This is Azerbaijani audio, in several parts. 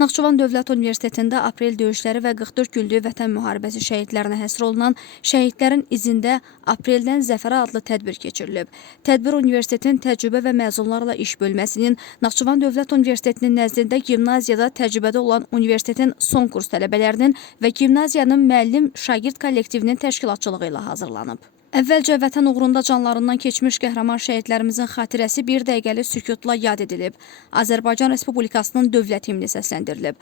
Naxçıvan Dövlət Universitetində aprel döyüşləri və 44 günlük vətən müharibəsi şəhidlərinə həsr olunan Şəhidlərin izində Apreldən Zəfərə adlı tədbir keçirilib. Tədbir universitetin təcrübə və məzunlarla iş bölməsinin, Naxçıvan Dövlət Universitetinin nəzdində gimnaziyada təcrübədə olan universitetin son kurs tələbələrinin və gimnaziyanın müəllim-şagird kollektivinin təşkilatçılığı ilə hazırlanıb. Əvvəlcə vətən uğrunda canlarından keçmiş qəhrəman şəhidlərimizin xatirəsi bir dəqiqəli sükutla yad edilib. Azərbaycan Respublikasının dövlət himni səsləndirilib.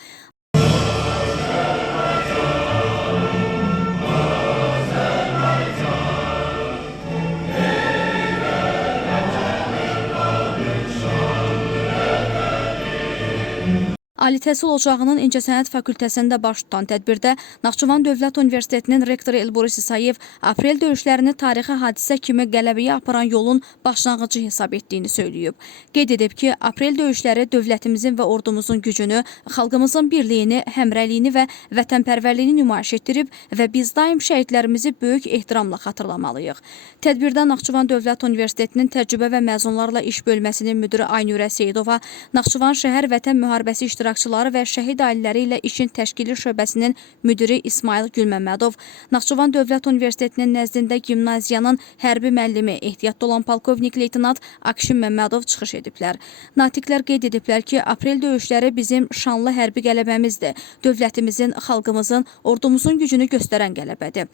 Ali Təhsil Ocağının İncəsənət Fakültəsində baş tutan tədbirdə Naxçıvan Dövlət Universitetinin rektoru Elboris İsayev aprel döyüşlərini tarixi hadisə kimi qələbəyə aparan yolun başlanğıcı hesab etdiyini söyləyib. Qeyd edib ki, aprel döyüşləri dövlətimizin və ordumuzun gücünü, xalqımızın birliyini, həmrəliyini və vətənpərvərliyini nümayiş etdirib və biz daim şəhidlərimizi böyük ehtiramla xatırlamalıyıq. Tədbirdə Naxçıvan Dövlət Universitetinin təcrübə və məzunlarla iş bölməsinin müdiri Aynurə Seyidova, Naxçıvan şəhər vətən müharibəsi iştirakçıları və şəhid ailələri ilə işin təşkili şöbəsinin müdiri İsmail Gülməmmədov, Naxçıvan Dövlət Universitetinin nəzdində gimnaziyanın hərbi müəllimi ehtiyatda olan polkovnik leytenant Akşin Məmmədov çıxış ediblər. Natiqlər qeyd ediblər ki, aprel döyüşləri bizim şanlı hərbi qələbəmizdir. Dövlətimizin, xalqımızın, ordumuzun gücünü göstərən qələbədir.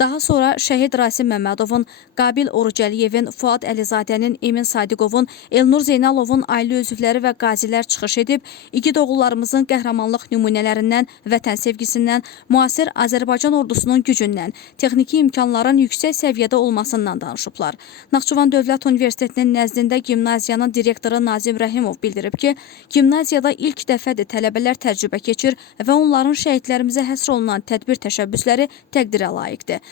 Daha sonra şəhid Rasim Məmmədovun, Qabil Orucəliyevin, Fuad Əlizadənin, Emin Sadiqovun, Elnur Zeynalovun ailə üzvləri və qazilər çıxış edib, igid oğullarımızın qəhrəmanlıq nümunələrindən, vətən sevgisindən, müasir Azərbaycan ordusunun gücündən, texniki imkanların yüksək səviyyədə olmasından danışıblar. Naxçıvan Dövlət Universitetinin nəzdində gimnaziyanın direktoru Nazim Rəhimov bildirib ki, gimnaziyada ilk dəfədir tələbələr təcrübə keçir və onların şəhidlərimizə həsr olunan tədbir təşəbbüsləri təqdirə layiqdir.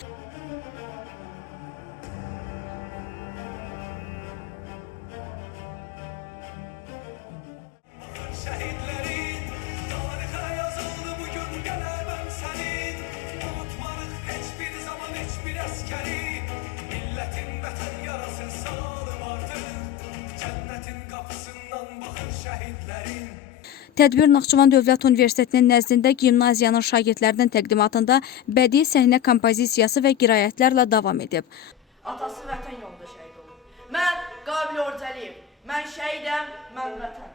Tədbir Naxçıvan Dövlət Universitetinin nəzdində gimnaziyanın şagirdlərinin təqdimatında bədii səhnə kompozisiyası və qiraətlərlə davam edib. Atası vətən yolunda şəhid olub. Mən Qabil Orucəliyev, mən şəhidəm, mən vətən.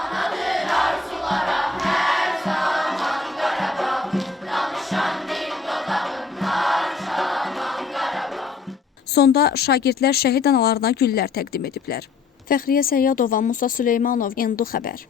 Anadır arzulara hər zaman Qarabağ, danışan dil dodağın parçalanan Qarabağ. Sonda şagirdlər şəhid analarına güllər təqdim ediblər. Fəxriyə Səyyadova, Musa Süleymanov, Endu xəbər.